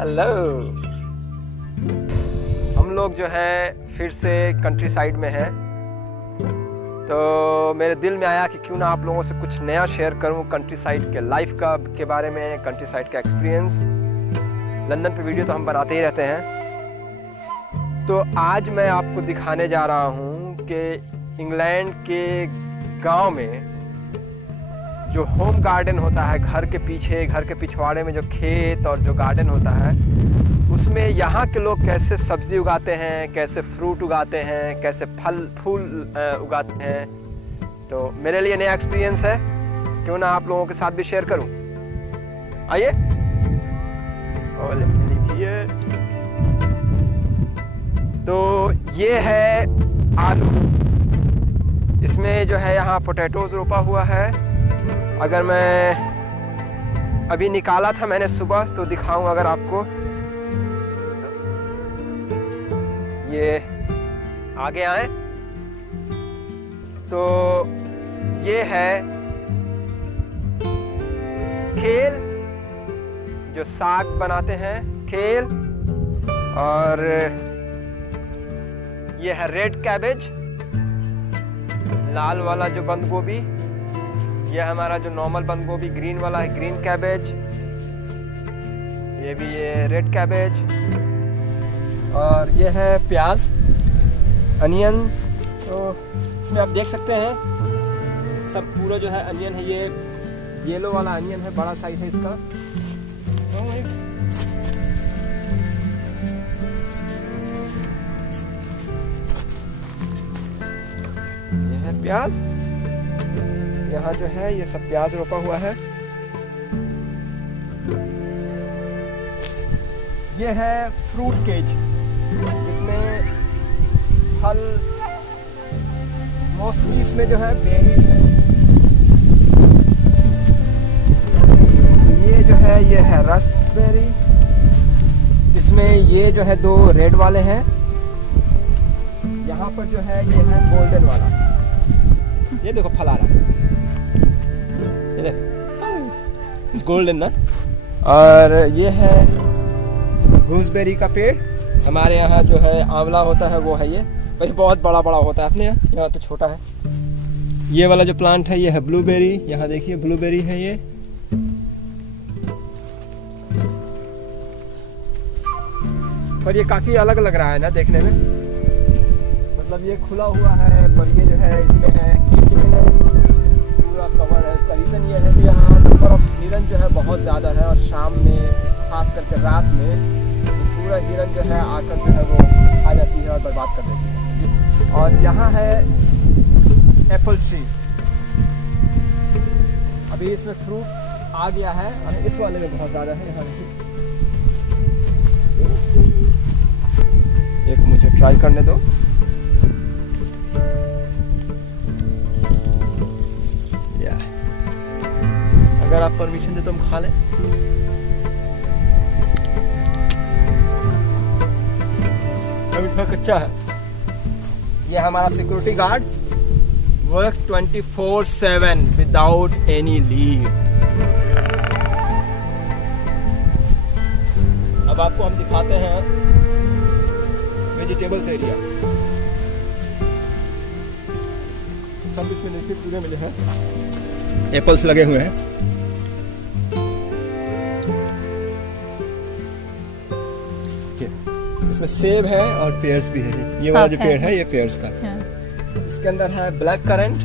Hello. हम लोग जो है फिर से कंट्री साइड में हैं, तो मेरे दिल में आया कि क्यों ना आप लोगों से कुछ नया शेयर करूं कंट्री साइड के लाइफ के बारे में, कंट्री साइड का एक्सपीरियंस। लंदन पे वीडियो तो हम बनाते ही रहते हैं। तो आज मैं आपको दिखाने जा रहा हूं कि इंग्लैंड के गांव में जो होम गार्डन होता है, घर के पीछे, घर के पिछवाड़े में जो खेत और जो गार्डन होता है, उसमें यहाँ के लोग कैसे सब्ज़ी उगाते हैं, कैसे फ्रूट उगाते हैं, कैसे फल फूल उगाते हैं। तो मेरे लिए नया एक्सपीरियंस है, क्यों ना आप लोगों के साथ भी शेयर करूं। आइए और लिखिए। तो ये है आलू, इसमें जो है यहाँ पोटैटोज रोपा हुआ है। अगर मैं अभी निकाला था मैंने सुबह, तो दिखाऊं अगर आपको। ये आगे आए तो ये है खेल, जो साग बनाते हैं, खेल। और ये है रेड कैबेज, लाल वाला जो बंद गोभी। यह हमारा जो नॉर्मल बंद गोभी ग्रीन वाला है, ग्रीन कैबेज। ये भी ये रेड कैबेज। और ये है प्याज, अनियन। तो इसमें आप देख सकते हैं सब पूरा जो है अनियन है। ये येलो वाला अनियन है, बड़ा साइज है इसका। ये है प्याज। यहाँ जो है ये सब प्याज रोपा हुआ है। ये है फ्रूट केज, जिसमें फल मोस्टली इसमें जो है बेरीज है। ये जो है ये है रसबेरी। इसमें ये जो है दो रेड वाले हैं। यहाँ पर जो है ये है गोल्डन वाला। ये देखो फल आ रहा है, इस गोल्डन ना। और ये है गूसबेरी का पेड़। हमारे यहाँ जो है आंवला होता है वो है ये, भाई बहुत बड़ा बड़ा होता है। अपने यहाँ तो छोटा है। ये वाला जो प्लांट है ये है ब्लूबेरी। यहाँ देखिए ब्लूबेरी है ये। पर ये काफी अलग लग रहा है ना देखने में, मतलब ये खुला हुआ है, पर ये जो है इसमें है पूरा कवर है। उसका रीज़न ये है कि यहाँ नंबर ऑफ हिरन जो है बहुत ज़्यादा है, और शाम में खास करके रात में तो पूरा हिरन जो है आकर जो है वो खा जाती है और बर्बाद कर देती है। और यहाँ है एप्पल ट्री। अभी इसमें फ्रूट आ गया है, और इस वाले में बहुत ज़्यादा है। यहाँ एक मुझे ट्राई करने दो। अगर आप परमिशन दे तो हम खा लें। अभी थोड़ा कच्चा है। ये हमारा security guard work 24/7 without any leave. अब आपको हम दिखाते हैं वेजिटेबल्स एरिया। सब इसमें देखिए पूरे मिले हैं, एप्पल्स लगे हुए हैं। इसमें सेब है और पेयर्स भी है। ये वाला जो पेड़ है ये पेयर्स का। इसके अंदर है black currant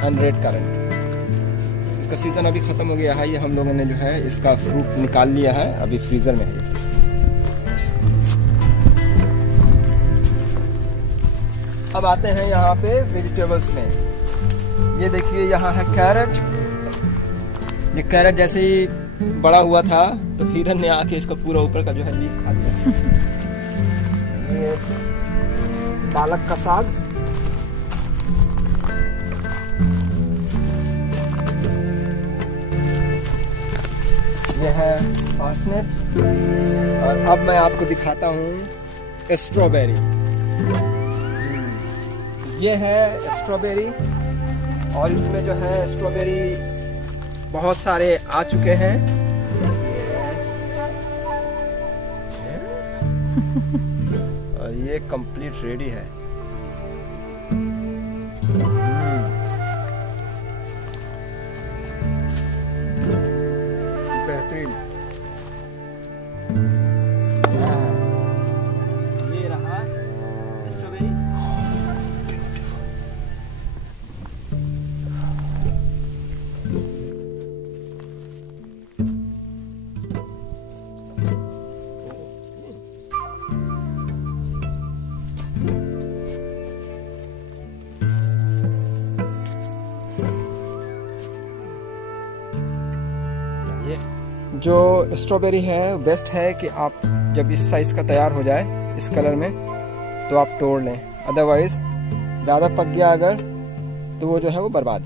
and red current. इसका सीजन अभी खत्म हो गया है। ये हम लोगों ने जो है इसका फ्रूट निकाल लिया है, अभी फ्रीजर में है। अब आते हैं यहाँ पे वेजिटेबल्स में। ये देखिए यहाँ है कैरेट। ये कैरेट जैसे ही बड़ा हुआ था तो हिरन ने आके इसका पूरा ऊपर का जो है लीफ खा लिया। ये पालक का साग। ये है पार्सनिप। और अब मैं आपको दिखाता हूँ स्ट्रॉबेरी। ये है स्ट्रॉबेरी, और इसमें जो है स्ट्रॉबेरी बहुत सारे आ चुके हैं। ये कंप्लीट रेडी है। बेहतरीन। ये रहा स्ट्रॉबेरी। जो स्ट्रॉबेरी है बेस्ट है कि आप जब इस साइज़ का तैयार हो जाए इस कलर में तो आप तोड़ लें, अदरवाइज ज़्यादा पक गया अगर तो वो जो है वो बर्बाद।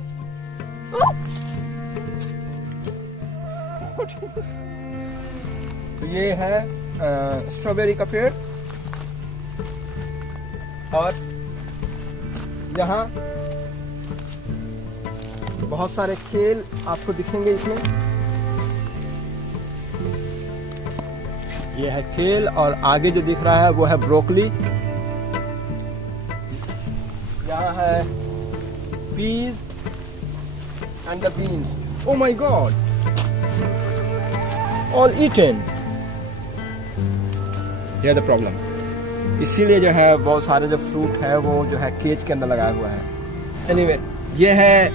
ये है स्ट्रॉबेरी का पेड़ और यहाँ बहुत सारे खेल आपको दिखेंगे इसमें। ये है खेल और आगे जो दिख रहा है वो है ब्रोकली। यहाँ है peas and the beans. Oh my God, all eaten. ये द प्रॉब्लम, इसीलिए जो है बहुत सारे जो फ्रूट है वो जो है केज के अंदर लगाया हुआ है। एनीवे, ये है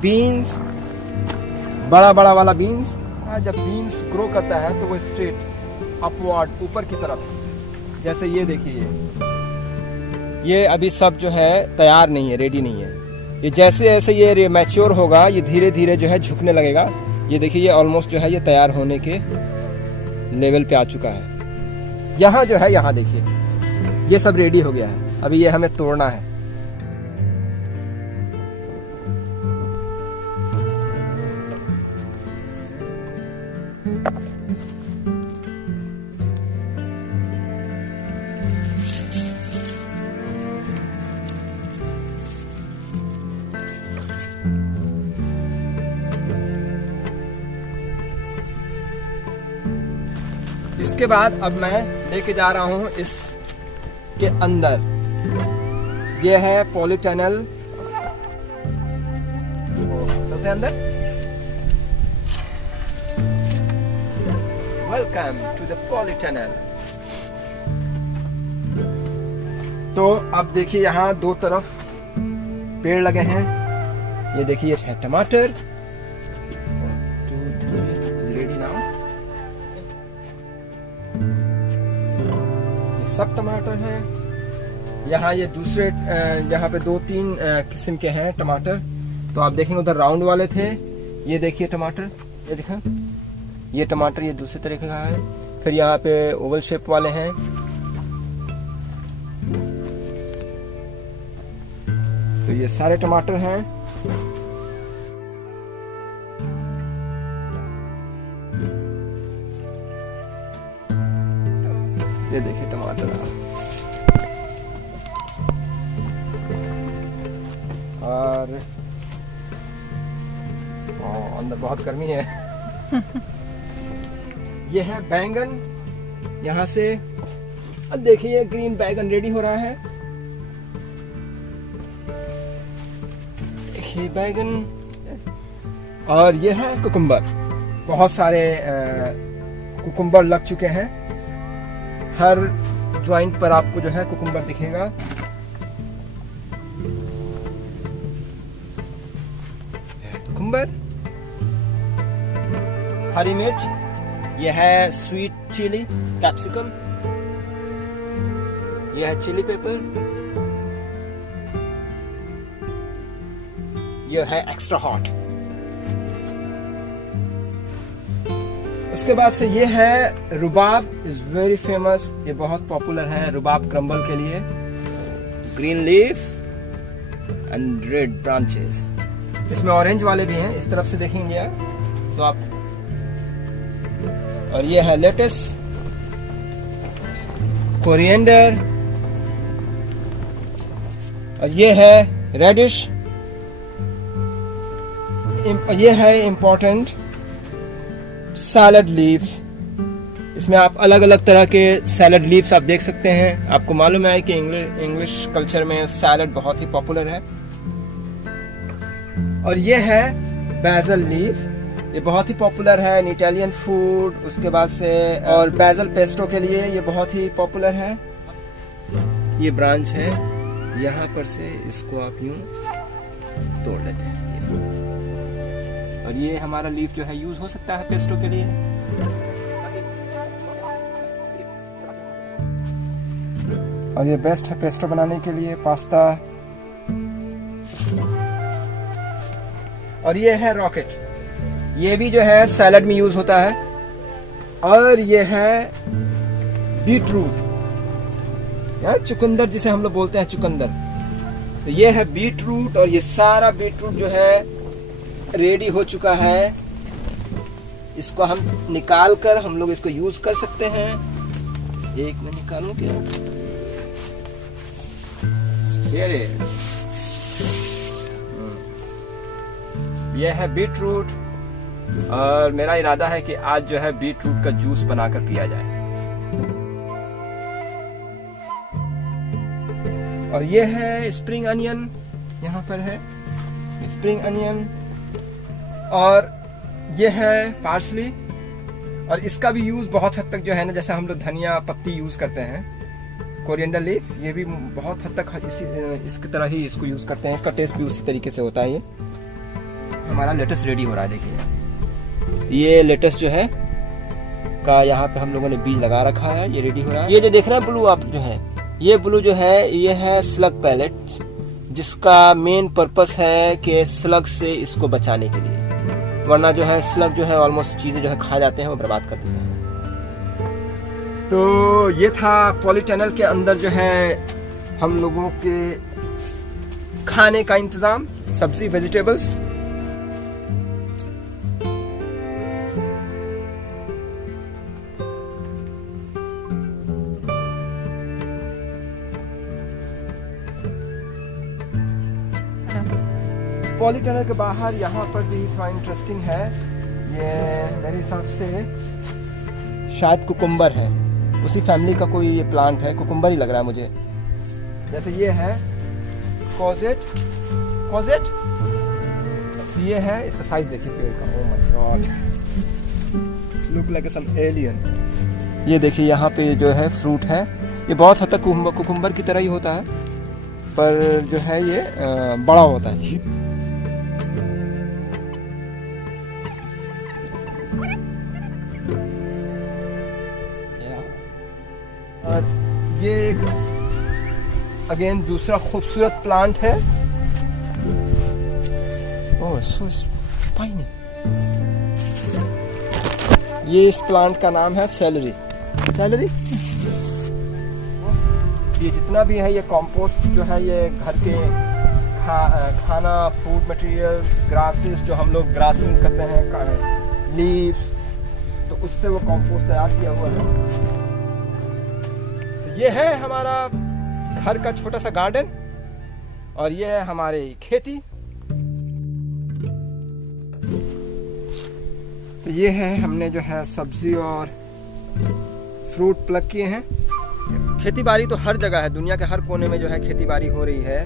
बीन्स, बड़ा बड़ा वाला बीन्स। जब बीन्स ग्रो करता है तो वो स्ट्रेट अपवर्ड ऊपर की तरफ, जैसे ये देखिए, ये अभी सब जो है तैयार नहीं है, रेडी नहीं है। ये जैसे जैसे ये मैच्योर होगा ये धीरे धीरे जो है झुकने लगेगा। ये देखिए, ये ऑलमोस्ट जो है ये तैयार होने के लेवल पे आ चुका है। यहाँ जो है, यहाँ देखिए, ये सब रेडी हो गया है। अभी ये हमें तोड़ना है। इसके बाद अब मैं लेके जा रहा हूं इसके अंदर। ये है पॉलीटनल। चलते अंदर। Welcome to the polytunnel. तो अब देखिए, यहाँ दो तरफ पेड़ लगे हैं। ये देखिए, है टमाटर। सब टमाटर हैं। यहाँ ये दूसरे यहाँ पे 2-3 किस्म के हैं टमाटर। तो आप देखेंगे उधर राउंड वाले थे, ये देखिए टमाटर, ये देखा, ये टमाटर ये दूसरे तरीके का है। फिर यहाँ पे ओवल शेप वाले हैं। तो ये सारे टमाटर हैं। ये देखिए टमाटर। और अंदर बहुत गर्मी है। ये है बैंगन। यहाँ से देखिए ग्रीन बैंगन रेडी हो रहा है। देखिए बैंगन। और ये है कुकुम्बर। बहुत सारे कुकुम्बर लग चुके हैं। हर ज्वाइंट पर आपको जो है कुकुम्बर दिखेगा। कुकुम्बर, हरी मिर्च, यह है स्वीट चिली कैप्सिकम, यह है चिली पेपर, यह है एक्स्ट्रा हॉट। उसके बाद से ये है रुबाब, इज वेरी फेमस। ये बहुत पॉपुलर है रुबाब क्रम्बल के लिए। Green leaf and red branches. इसमें ऑरेंज वाले भी हैं, इस तरफ से देखेंगे आप तो आप। और ये है लेटस, कोरिएंडर, और ये है रेडिश। ये है इम्पोर्टेंट सैलड लीव्स। इसमें आप अलग अलग तरह के सैलड लीव्स आप देख सकते हैं। आपको मालूम है कि इंग्लिश कल्चर में सैलड बहुत ही पॉपुलर है। और ये है बैजल लीफ, ये बहुत ही पॉपुलर है इन इटालियन फूड। उसके बाद से और बैजल पेस्टो के लिए ये बहुत ही पॉपुलर है। ये ब्रांच है, यहाँ पर से इसको आप यूं तोड़ लेते हैं और ये हमारा लीफ जो है यूज हो सकता है पेस्टो के लिए। और ये बेस्ट है पेस्टो बनाने के लिए, पास्ता। और ये है रॉकेट, ये भी जो है सैलड में यूज होता है। और ये है बीटरूट या चुकंदर, जिसे हम लोग बोलते हैं चुकंदर। तो ये है बीटरूट और ये सारा बीटरूट जो है रेडी हो चुका है। इसको हम निकाल कर हम लोग इसको यूज कर सकते हैं। एक मैं निकालूं क्या? Here it is. ये है बीटरूट और मेरा इरादा है कि आज जो है बीटरूट का जूस बनाकर पिया जाए। और ये है स्प्रिंग अनियन, यहाँ पर है स्प्रिंग अनियन। और ये है पार्सली और इसका भी यूज बहुत हद तक जो है ना, जैसे हम लोग धनिया पत्ती यूज करते हैं, कोरिएंडर लीफ, ये भी बहुत हद तक इसकी तरह ही इसको यूज करते हैं। इसका टेस्ट भी उसी तरीके से होता है। ये हमारा लेटस रेडी हो रहा है। देखिए ये लेटस जो है का यहाँ पे हम लोगों ने बीज लगा रखा है, ये रेडी हो रहा है। ये जो देख रहे हैं ब्लू आप जो है, ये ब्लू जो है ये है स्लग पैलेट, जिसका मेन पर्पस है कि स्लग से इसको बचाने के लिए। वरना जो है स्लग जो है ऑलमोस्ट चीजें जो है खा जाते हैं, वो बर्बाद कर देते हैं। तो ये था पॉलीटनल के अंदर जो है हम लोगों के खाने का इंतजाम, सब्जी वेजिटेबल्स। पॉलीटनल के बाहर यहाँ पर भी थोड़ा इंटरेस्टिंग है। ये मेरे हिसाब से शायद कुकुम्बर है, उसी फैमिली का कोई ये प्लांट है। कुकुम्बर ही लग रहा है मुझे। जैसे ये है कोजेट, ये है, इसका साइज देखिए पेड़ का। Oh my God, it's look like some alien. ये देखिए यहाँ पे जो है फ्रूट है, ये बहुत हद तक कुकुम्बर की तरह ही होता है, पर जो है ये बड़ा होता है। और ये अगेन दूसरा खूबसूरत प्लांट है। ओह सो स्पाइनी। ये इस प्लांट का नाम है सेलरी। ये जितना भी है ये कंपोस्ट जो है, ये घर के खाना फूड मटेरियल्स, ग्रासेस जो हम लोग ग्रासिंग करते हैं, लीव्स, तो उससे वो कंपोस्ट तैयार किया हुआ है। ये है हमारा घर का छोटा सा गार्डन और ये है हमारी खेती। तो ये है हमने जो है सब्जी और फ्रूट प्लग किए हैं। खेती बाड़ी तो हर जगह है, दुनिया के हर कोने में जो है खेती बाड़ी हो रही है।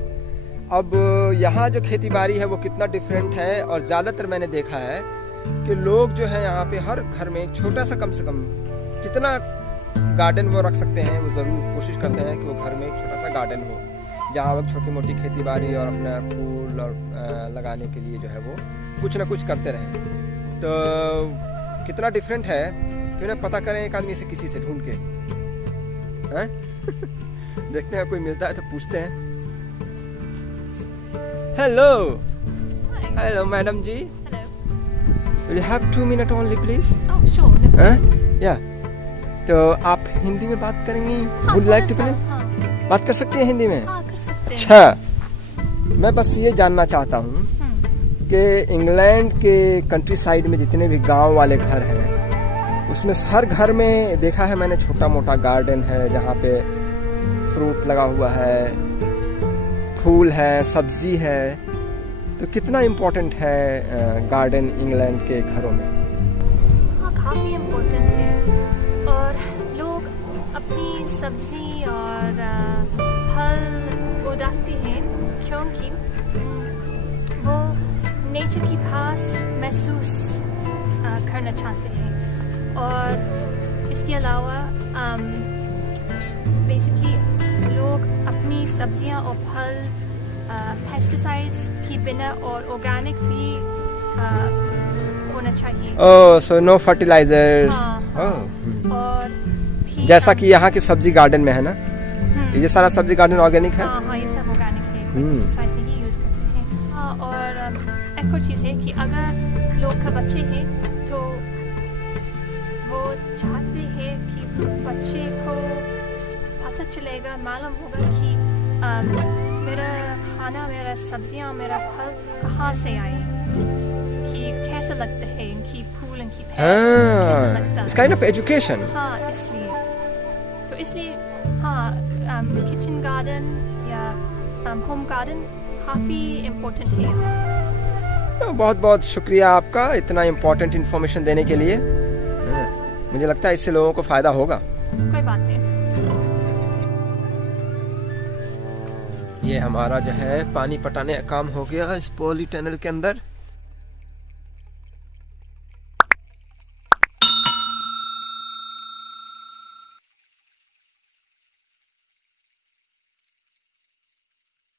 अब यहाँ जो खेती बाड़ी है वो कितना डिफरेंट है, और ज़्यादातर मैंने देखा है कि लोग जो है यहाँ पे हर घर में एक छोटा सा, कम से कम जितना गार्डन वो रख सकते हैं, वो ज़रूर कोशिश करते हैं कि वो घर में एक छोटा सा गार्डन हो, जहाँ वो छोटी मोटी खेती बाड़ी और अपना फूल और लगाने के लिए जो है वो कुछ ना कुछ करते रहें। तो कितना डिफरेंट है, क्यों ना पता करें एक आदमी से, किसी से ढूंढ के हैं? देखते हैं कोई मिलता है तो पूछते हैं। Hello madam ji, will you have 2 minutes only please? Oh sure. या तो आप हिंदी में बात करेंगी? Would like to बात कर सकती हैं हिंदी में? हाँ, कर सकते हैं। अच्छा, मैं बस ये जानना चाहता हूँ कि इंग्लैंड के कंट्री साइड में जितने भी गांव वाले घर हैं, उसमें हर घर में देखा है मैंने छोटा मोटा गार्डन है, जहाँ पे फ्रूट लगा हुआ है, फूल है, सब्जी है। तो कितना इम्पोर्टेंट है गार्डन इंग्लैंड के घरों में? हाँ, काफ़ी इम्पोर्टेंट है। और सब्जी और फल उगाते हैं क्योंकि वो नेचर की पास महसूस करना चाहते हैं। और इसके अलावा बेसिकली लोग अपनी सब्जियां और फल पेस्टिसाइड्स की बिना और ऑर्गेनिक भी होना चाहिए। ओह, सो नो फर्टिलाइजर्स। हाँ। और भी जैसा कि यहाँ के सब्जी गार्डन में है ना, ये सारा सब्जी गार्डन ऑर्गेनिक है। हाँ, ये सब ऑर्गेनिक है, पेस्टिसाइड्स नहीं यूज करते हैं। हाँ, और एक और चीज़ है कि अगर लोग का बच्चे हैं तो वो चाहते हैं कि बच्चे को पता चलेगा, मालूम होगा कि मेरा खाना, मेरा सब्जियां, मेरा फल कहाँ से आए, कि कैसे लगते हैं, इनकी फूल, इनकी कैसे लगता है। It's kind of education. हाँ, इसलिए हाँ, किचन गार्डन या होम गार्डन काफ़ी इम्पोर्टेंट है। बहुत बहुत शुक्रिया आपका इतना इम्पोर्टेंट इन्फॉर्मेशन देने के लिए। मुझे लगता है इससे लोगों को फ़ायदा होगा। कोई बात नहीं। ये हमारा जो है पानी पटाने का काम हो गया इस पॉली टनल के अंदर।